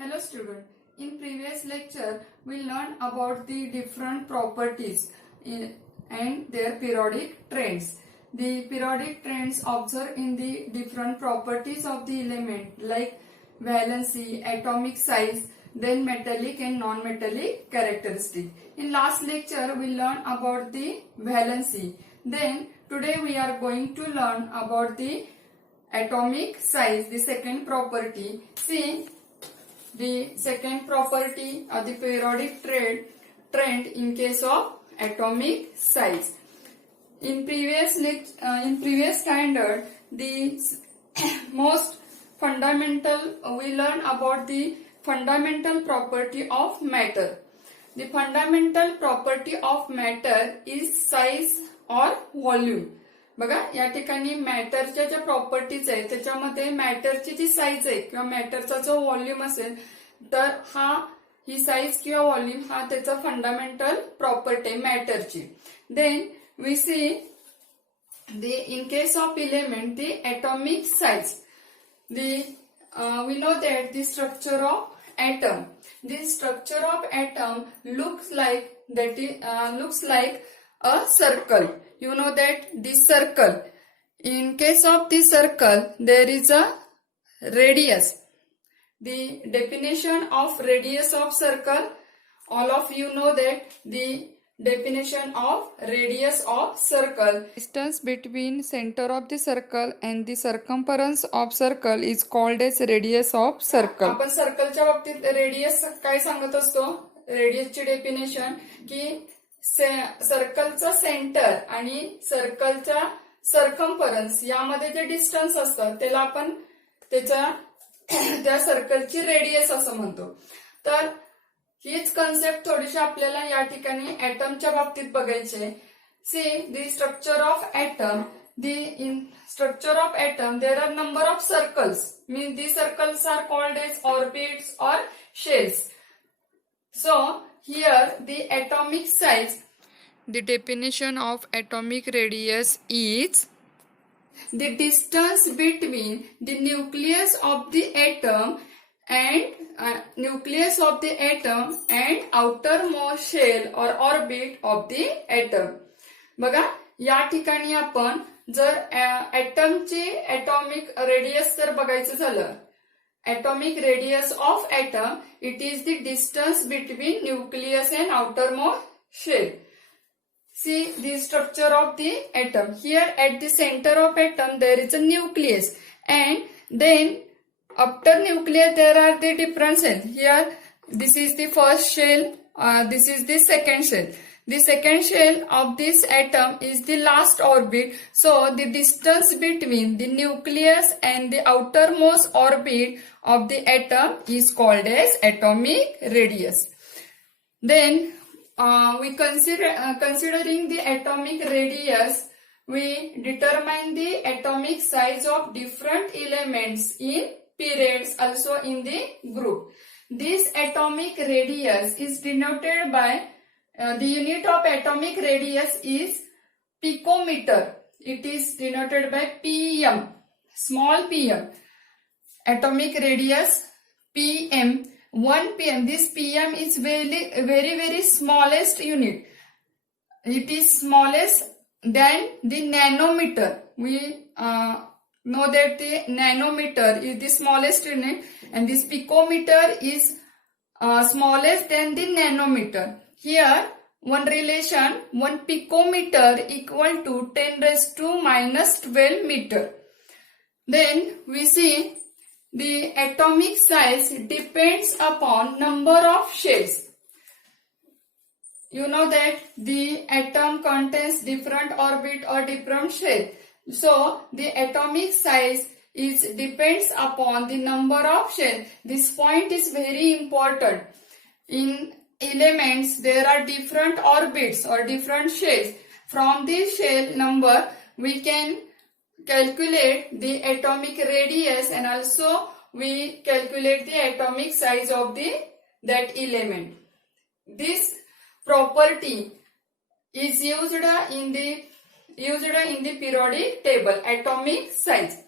Hello student. In previous lecture, we learned about the different properties and their periodic trends. The periodic trends observed in the different properties of the element like valency, atomic size, then metallic and non-metallic characteristic. In last lecture, we learned about the valency. Then today we are going to learn about the atomic size, the second property. See, the second property of the periodic trend in case of atomic size. In previous standard, the most fundamental we learn about the fundamental property of matter. The fundamental property of matter is size or volume. बघा या ठिकाणी मॅटरच्या ज्या properties आहेत त्याच्यामध्ये मॅटरची जी size आहे किंवा मॅटरचा जो volume असेल तर ही साईज किंवा व्हॉल्यूम हा त्याचा फंडामेंटल प्रॉपर्टी आहे मॅटरची. Then we see in case of element the atomic size. We know that the structure of atom. The structure of atom looks like a circle. You know that this circle. In case of the circle, there is a radius. The definition of radius of circle, all of you know that the definition of radius of circle. Distance between center of the circle and the circumference of circle is called as radius of circle. आपण सर्कलच्या बाबतीत radius काय सांगत असतो? रेडियसची definition की सर्कलचा centre आणि सर्कलच्या circumference यामध्ये जे distance असतं त्याला आपण त्या सर्कलची रेडियस असं म्हणतो. तर हीच कन्सेप्ट थोडीशी आपल्याला या ठिकाणी ऍटमच्या बाबतीत बघायचे. See the structure of atom. In structure of atom there are number of circles. Mean the circles are called as orbits और shells. So here the atomic size, the definition of atomic radius is the distance between the nucleus of the atom and outermost shell or orbit of the atom. बघा या ठिकाणी आपण जर ऍटमचे atomic radius जर बघायचं झालं, atomic radius of atom, it is the distance between nucleus and outermost shell. See the structure of the atom. Here at the center of atom there is a nucleus, and then after nucleus there are the different cells. Here this is the first shell, this is the second shell. The second shell of this atom is the last orbit. So the distance between the nucleus and the outermost orbit of the atom is called as atomic radius. Then we considering the atomic radius, we determine the atomic size of different elements in periods, also in the group. This atomic radius is denoted by the unit of atomic radius is picometer. It is denoted by pm, small pm. Atomic radius pm, 1 pm. This pm is very smallest unit. It is smallest than the nanometer. We know that the nanometer is the smallest unit, and this picometer is smallest than the nanometer. Here one relation, 1 picometer equal to 10 raised to minus 12 meter. Then we see the atomic size depends upon number of shells. You know that the atom contains different orbit or different shell. So the atomic size depends upon the number of shell. This point is very important. In elements there are different orbits or different shells. From this shell number we can calculate the atomic radius, and also we calculate the atomic size of that element. This property is used in the periodic table, atomic size.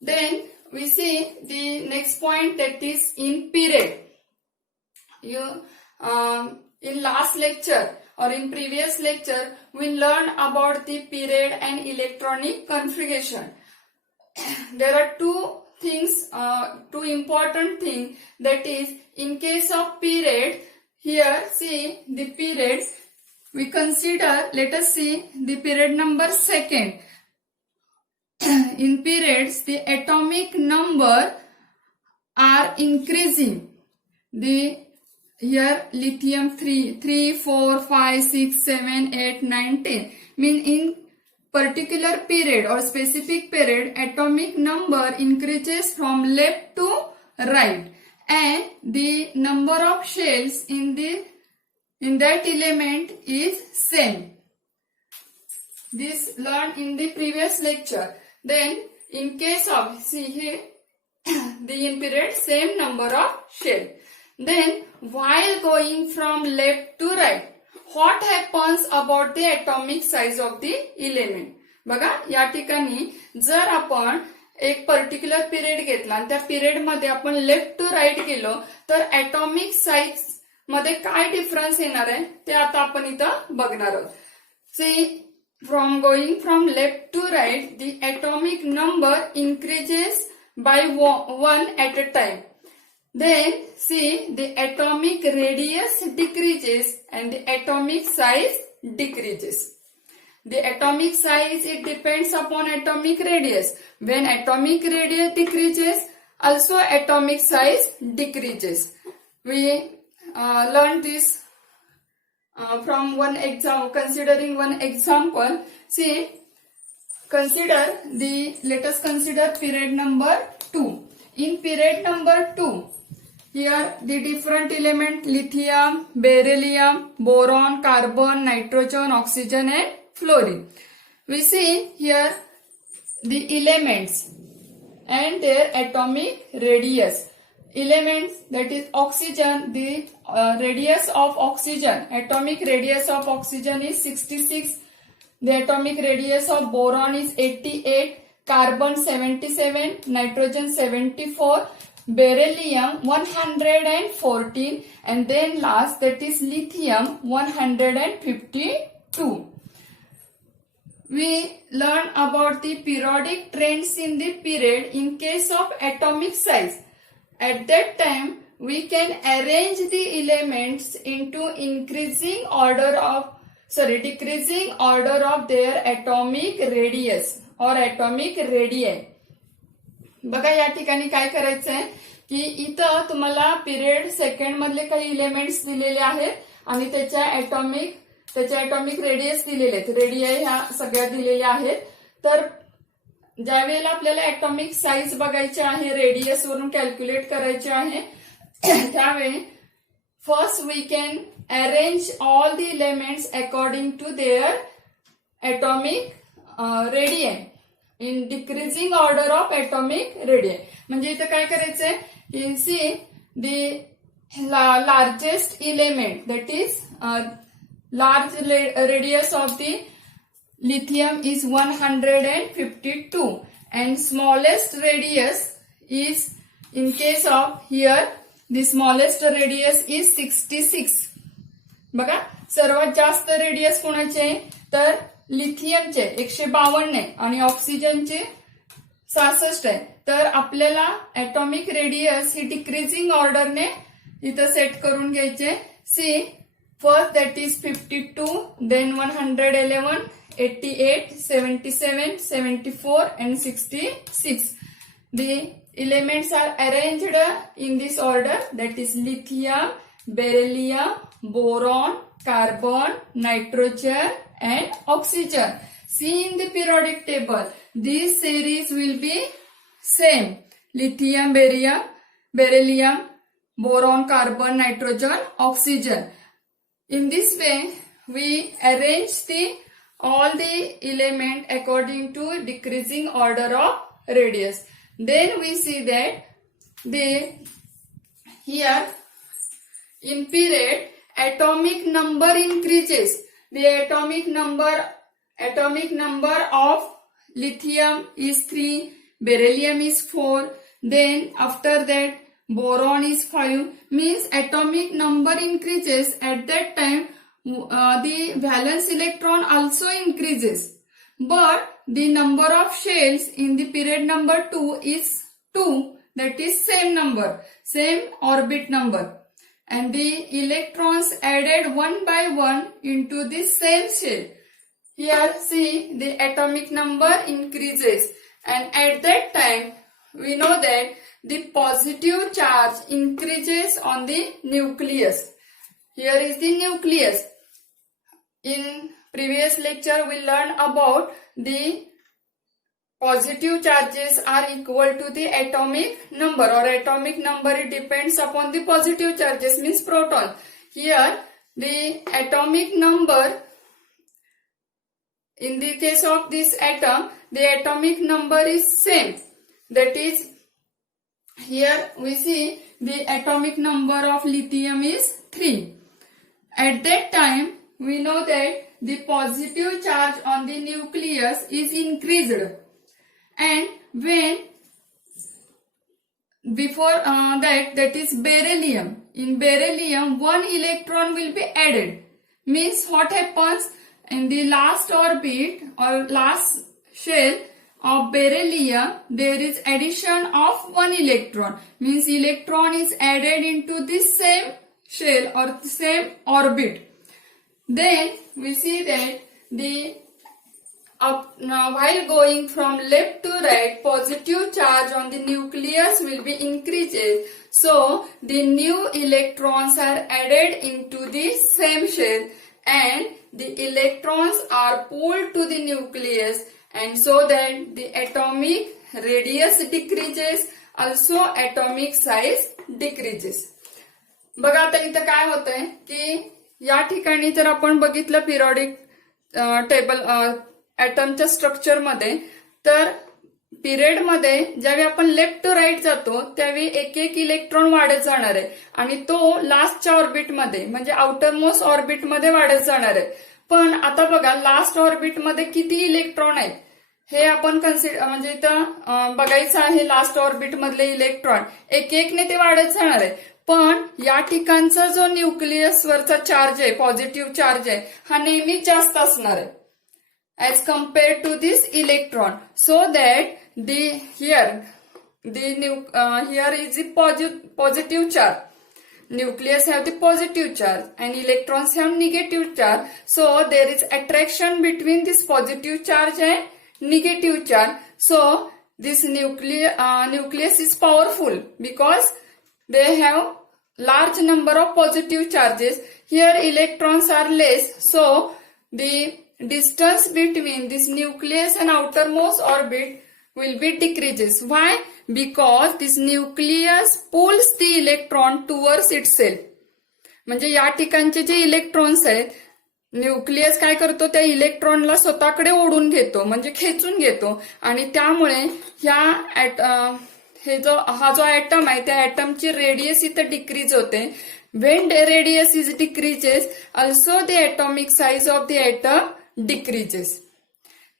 Then we see the next point, that is in period. In last lecture or in previous lecture, we learned about the period and electronic configuration. There are two important things, that is, in case of period, here see the period, we consider, let us see the period number second. In periods, the atomic number are increasing. Here lithium 3, 4, 5, 6, 7, 8, 9, 10. Mean in particular period or specific period, atomic number increases from left to right, and the number of shells in that element is same. This learned in the previous lecture. Then in case of, see here, the in period same number of shell. Then while going from left to right, what happens about the atomic size of the element? बघा या ठिकाणी जर आपण एक particular period घेतला आणि त्या period मध्ये आपण लेफ्ट टू राईट गेलो तर ॲटॉमिक साईज मध्ये काय डिफरन्स येणार आहे ते आता आपण इथं बघणार आहोत. सी from going from left to right, the atomic number increases by 1 at a time. Then see the atomic radius decreases and the atomic size decreases. The atomic size, it depends upon atomic radius. When atomic radius decreases, also atomic size decreases. We learned this from one example, considering one example. See, let us consider period number 2. In period number 2, here the different element lithium, beryllium, boron, carbon, nitrogen, oxygen and fluorine. We see here the elements and their atomic radius. Elements, that is oxygen, the radius of oxygen, atomic radius of oxygen is 66, the atomic radius of boron is 88, carbon 77, nitrogen 74, beryllium 114, and then last, that is lithium 152. We learn about the periodic trends in the period in case of atomic size. At that time, we can arrange the elements into decreasing order of their atomic radius or atomic radii. बघा या ठिकाणी काय करायचं आहे की इथं तुम्हाला period second मधले काही एलिमेंट्स दिलेले आहेत आणि त्याच्या ॲटॉमिक रेडियस दिलेले आहेत, रेडियाई ह्या सगळ्या दिलेल्या आहेत. तर ज्या वेळेला आपल्याला ॲटॉमिक साईज बघायची आहे, रेडियस वरून कॅल्क्युलेट करायचे आहे, त्यावेळी first we can arrange all the elements according to their atomic radii in decreasing order of atomic radii. म्हणजे इथं काय करायचंय, you see the largest element, that is large radius of the lithium is 152 and smallest radius is, in case of here, the smallest radius is 66. बघा सर्वात जास्त radius कोणाचे तर लिथियमचे 152 आहे आणि ऑक्सिजनचे 66 आहे. तर आपल्याला ॲटॉमिक रेडियस ही डिक्रीजिंग ऑर्डरने इथं सेट करून घ्यायचे. सी first, that is 52, then 111, 88, 77, 74 and 66. The elements are arranged in this order, that is lithium, beryllium, boron, carbon, nitrogen and oxygen. See in the periodic table, these series will be same: lithium, beryllium, boron, carbon, nitrogen, oxygen. In this way, we arrange all the element according to decreasing order of radius. Then we see that here in period atomic number increases. The atomic number of lithium is 3, beryllium is 4, Then after that boron is 5, means atomic number increases. At that time the valence electron also increases, but the number of shells in the period number 2 is 2, that is same number, same orbit number, and the electrons added one by one into the same shell. Here see, the atomic number increases, and at that time we know that the positive charge increases on the nucleus. Here is the nucleus. In previous lecture we learned about the positive charges are equal to the atomic number, or atomic number depends upon the positive charges, means proton. Here the atomic number, in the case of this atom, the atomic number is same. That is, here we see the atomic number of lithium is 3. At that time, we know that the positive charge on the nucleus is increased. And when before that is beryllium. In beryllium, one electron will be added. Means what happens? In the last orbit or last shell of beryllium, there is addition of one electron. Means electron is added into this same shell or the same orbit. Then we see that the while going from left to right, positive charge on the nucleus will be increases. So the new electrons are added into the same shell, and the electrons are pulled to the nucleus, and so that the atomic radius decreases, also atomic size decreases. बघा आता इथं काय होतंय की या ठिकाणी जर आपण बघितलं पिरियडिक टेबल ऍटमच्या स्ट्रक्चर मध्ये, तर पिरियड मध्ये ज्यावेळी आपण लेफ्ट टू राईट जातो त्यावेळी एक एक इलेक्ट्रॉन वाढत जाणार आहे, आणि तो लास्टच्या ऑर्बिटमध्ये म्हणजे आउटर मोस्ट ऑर्बिटमध्ये वाढत जाणार आहे. पण आता बघा लास्ट ऑर्बिटमध्ये किती इलेक्ट्रॉन आहेत हे आपण कन्सिडर म्हणजे इथं बघायचं आहे. लास्ट ऑर्बिट मधले इलेक्ट्रॉन एक एकने ते वाढत जाणार आहे, पण या ठिकाणचा जो न्यूक्लियस वरचा चार्ज आहे, पॉझिटिव्ह चार्ज आहे, हा नेहमीच जास्त असणार आहे as compared to this electron, so that here is the positive charge. Nucleus have the positive charge and electrons have negative charge, so there is attraction between this positive charge and negative charge. So this nucleus is powerful because they have large number of positive charges. Here electrons are less, so the distance between this nucleus and outermost orbit will be decreases. Why? Because this nucleus pulls the electron towards itself. म्हणजे या ठिकाणचे जे electrons आहेत, nucleus काय करतो, त्या इलेक्ट्रॉनला स्वतःकडे ओढून घेतो, म्हणजे खेचून घेतो, आणि त्यामुळे हा जो ऍटम आहे त्या ऍटमची रेडियस इथं डिक्रीज होते. When the radius is decreases, also the atomic size of the atom decreases.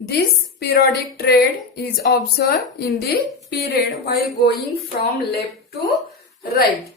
This periodic trend is observed in the period while going from left to right.